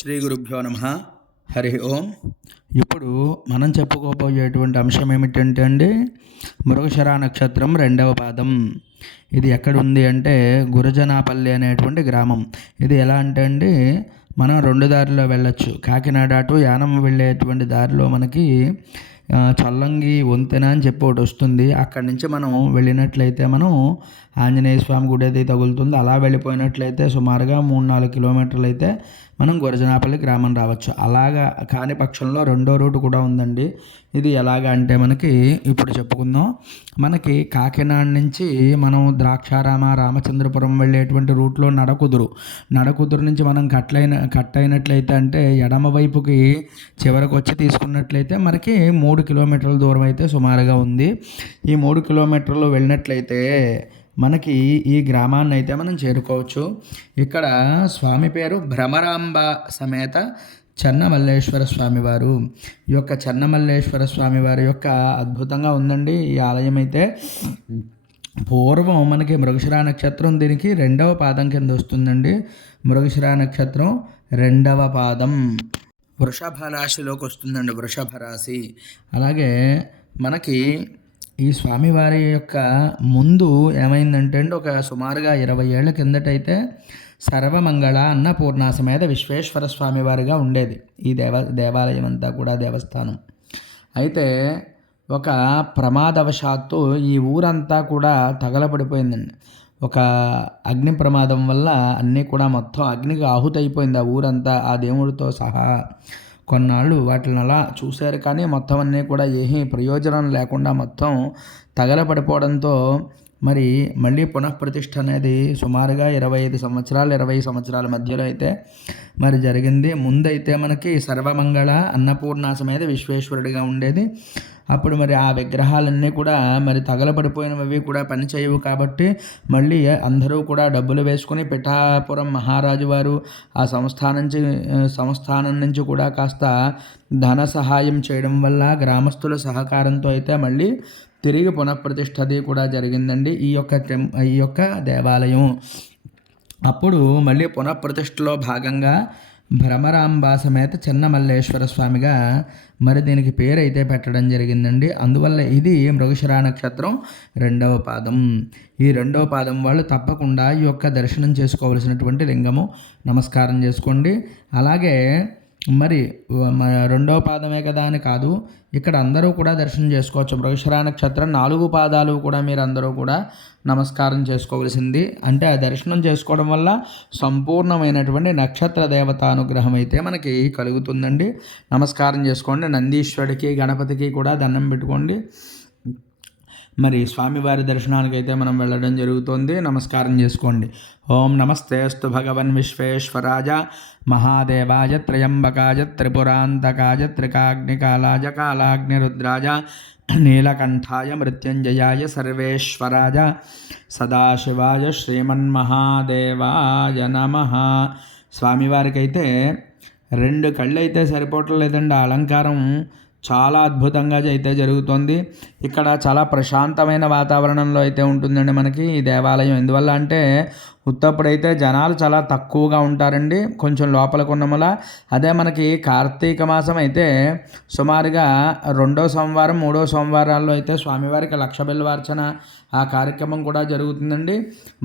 శ్రీ గురుభ్యో నమ. హరి ఓం. ఇప్పుడు మనం చెప్పుకోబోయేటువంటి అంశం ఏమిటంటే అండి, మృగశిర నక్షత్రం 2వ పాదం. ఇది ఎక్కడుంది అంటే గురజనాపల్లి అనేటువంటి గ్రామం. ఇది ఎలా అంటే అండి, మనం 2 దారిలో వెళ్ళొచ్చు. కాకినాడ టు యానం వెళ్ళేటువంటి దారిలో మనకి చల్లంగి వంతెన అని చెప్పి ఒకటి వస్తుంది. అక్కడి నుంచి మనం వెళ్ళినట్లయితే మనం ఆంజనేయ స్వామి గుడి అది తగులుతుంది. అలా వెళ్ళిపోయినట్లయితే సుమారుగా 3-4 కిలోమీటర్లు అయితే మనం గురజనాపల్లి గ్రామం రావచ్చు. అలాగా కాని పక్షంలో రెండో రూట్ కూడా ఉందండి. ఇది ఎలాగ అంటే మనకి ఇప్పుడు చెప్పుకుందాం. మనకి కాకినాడ నుంచి మనం ద్రాక్షారామ రామచంద్రపురం వెళ్ళేటువంటి రూట్లో నడకుదురు నుంచి మనం కట్ అయినట్లయితే అంటే ఎడమ వైపుకి చివరికి వచ్చి తీసుకున్నట్లయితే మనకి 3 కిలోమీటర్ల దూరం అయితే సుమారుగా ఉంది. ఈ 3 కిలోమీటర్లు వెళ్ళినట్లయితే మనకి ఈ గ్రామాన్ని అయితే మనం చేరుకోవచ్చు. ఇక్కడ స్వామి పేరు భ్రమరాంబ సమేత చెన్నమల్లేశ్వర స్వామివారు. ఈ యొక్క చెన్నమల్లేశ్వర స్వామివారి యొక్క అద్భుతంగా ఉందండి ఈ ఆలయం అయితే. పూర్వం మనకి మృగశిర నక్షత్రం దీనికి 2వ పాదం కింద వస్తుందండి. మృగశిర నక్షత్రం 2వ పాదం వృషభ రాశిలోకి వస్తుందండి. వృషభ రాశి. అలాగే మనకి ఈ స్వామివారి యొక్క ముందు ఏమైందంటే అండి, ఒక సుమారుగా 20 ఏళ్ల కిందటైతే సర్వమంగళ అన్నపూర్ణ సమేత విశ్వేశ్వర స్వామివారిగా ఉండేది ఈ దేవాలయం అంతా కూడా, దేవస్థానం. అయితే ఒక ప్రమాదవశాత్తు ఈ ఊరంతా కూడా తగలబడిపోయిందండి. ఒక అగ్ని ప్రమాదం వల్ల అన్నీ కూడా మొత్తం అగ్నికి ఆహుతైపోయింది ఆ ఊరంతా, ఆ దేవుడితో సహా. కొన్నాళ్ళు వాటిని అలా చూశారు కానీ మొత్తం అన్నీ కూడా ఏమీ ప్రయోజనం లేకుండా మొత్తం తగలబడిపోవడంతో మరి మళ్ళీ పునఃప్రతిష్ఠ అనేది సుమారుగా 20 సంవత్సరాల మధ్యలో అయితే మరి జరిగింది. ముందైతే మనకి సర్వమంగళ అన్నపూర్ణ సమేత విశ్వేశ్వరుడిగా ఉండేది. అప్పుడు మరి ఆ విగ్రహాలన్నీ కూడా మరి తగలబడిపోయినవి కూడా పనిచేయవు కాబట్టి మళ్ళీ అందరూ కూడా డబ్బులు వేసుకుని పిఠాపురం మహారాజు వారు ఆ సంస్థానం నుంచి కూడా కాస్త ధన సహాయం చేయడం వల్ల గ్రామస్తుల సహకారంతో అయితే మళ్ళీ తిరిగి పునఃప్రతిష్ఠది కూడా జరిగిందండి ఈ యొక్క దేవాలయం. అప్పుడు మళ్ళీ పునఃప్రతిష్ఠలో భాగంగా భ్రమరాంబ సమేత చెన్నమల్లేశ్వర స్వామిగా మరి దీనికి పేరు అయితే పెట్టడం జరిగిందండి. అందువల్ల ఇది మృగశిర నక్షత్రం 2వ పాదం. ఈ 2వ పాదం వాళ్ళు తప్పకుండా ఈ యొక్క దర్శనం చేసుకోవలసినటువంటి లింగము నమస్కారం చేసుకోండి. అలాగే మరి 2వ పాదమే కదా అని కాదు, ఇక్కడ అందరూ కూడా దర్శనం చేసుకోవచ్చు. మృగశిర నక్షత్రం 4 పాదాలు కూడా మీరు అందరూ కూడా నమస్కారం చేసుకోవలసింది. అంటే ఆ దర్శనం చేసుకోవడం వల్ల సంపూర్ణమైనటువంటి నక్షత్ర దేవతానుగ్రహం అయితే మనకి కలుగుతుందండి. నమస్కారం చేసుకోండి. నందీశ్వరుడికి గణపతికి కూడా దండం పెట్టుకోండి. మరి స్వామివారి దర్శనానికి అయితే మనం వెళ్ళడం జరుగుతుంది. నమస్కారం చేసుకోండి. ఓం నమస్తేస్తు భగవన్ విశ్వేశ్వరాజ మహాదేవాయ త్రయంబకాయ త్రిపురాంతకాయ త్రికాగ్నికాలాయ కాలాగ్నిరుద్రాయ నీలకంఠాయ మృత్యుంజయాయ సర్వేశ్వరాయ సదాశివాయ శ్రీమన్మహాదేవాయ నమః. స్వామివారికి అయితే 2 కళ్ళు అయితే సరిపోవట్లేదండి. ఆ అలంకారం చాలా అద్భుతంగా అయితే జరుగుతుంది. ఇక్కడ చాలా ప్రశాంతమైన వాతావరణంలో అయితే ఉంటుందండి మనకి ఈ దేవాలయం. ఎందువల్ల అంటే ఉత్తప్పుడైతే జనాలు చాలా తక్కువగా ఉంటారండి, కొంచెం లోపల కొన్నముల. అదే మనకి కార్తీక మాసం అయితే సుమారుగా 2వ సోమవారం 3వ సోమవారాల్లో అయితే స్వామివారికి 1,00,000 బిల్వార్చన ఆ కార్యక్రమం కూడా జరుగుతుందండి.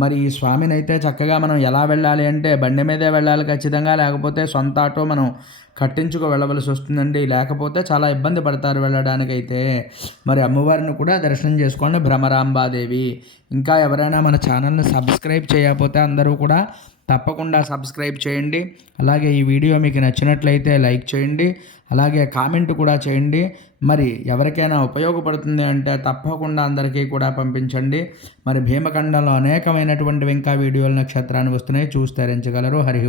మరి ఈ స్వామిని అయితే చక్కగా మనం ఎలా వెళ్ళాలి అంటే బండి మీదే వెళ్ళాలి ఖచ్చితంగా, లేకపోతే సొంత ఆటో మనం కట్టించుకు వెళ్ళవలసి వస్తుందండి. లేకపోతే చాలా ఇబ్బంది పడతారు వెళ్ళడానికైతే. మరి అమ్మవారిని కూడా దర్శనం చేసుకోండి, భ్రమరాంబాదేవి. ఇంకా ఎవరైనా మన ఛానల్ని సబ్స్క్రైబ్ చేయకపోతే అందరూ కూడా తప్పకుండా సబ్స్క్రైబ్ చేయండి. అలాగే ఈ వీడియో మీకు నచ్చినట్లయితే లైక్ చేయండి, అలాగే కామెంట్ కూడా చేయండి. మరి ఎవరికైనా ఉపయోగపడుతుంది అంటే తప్పకుండా అందరికీ కూడా పంపించండి. మరి భీమఖండంలో అనేకమైనటువంటి ఇంకా వీడియోలు నక్షత్రాన్ని వస్తున్నాయి, చూసి తరించగలరు. హరి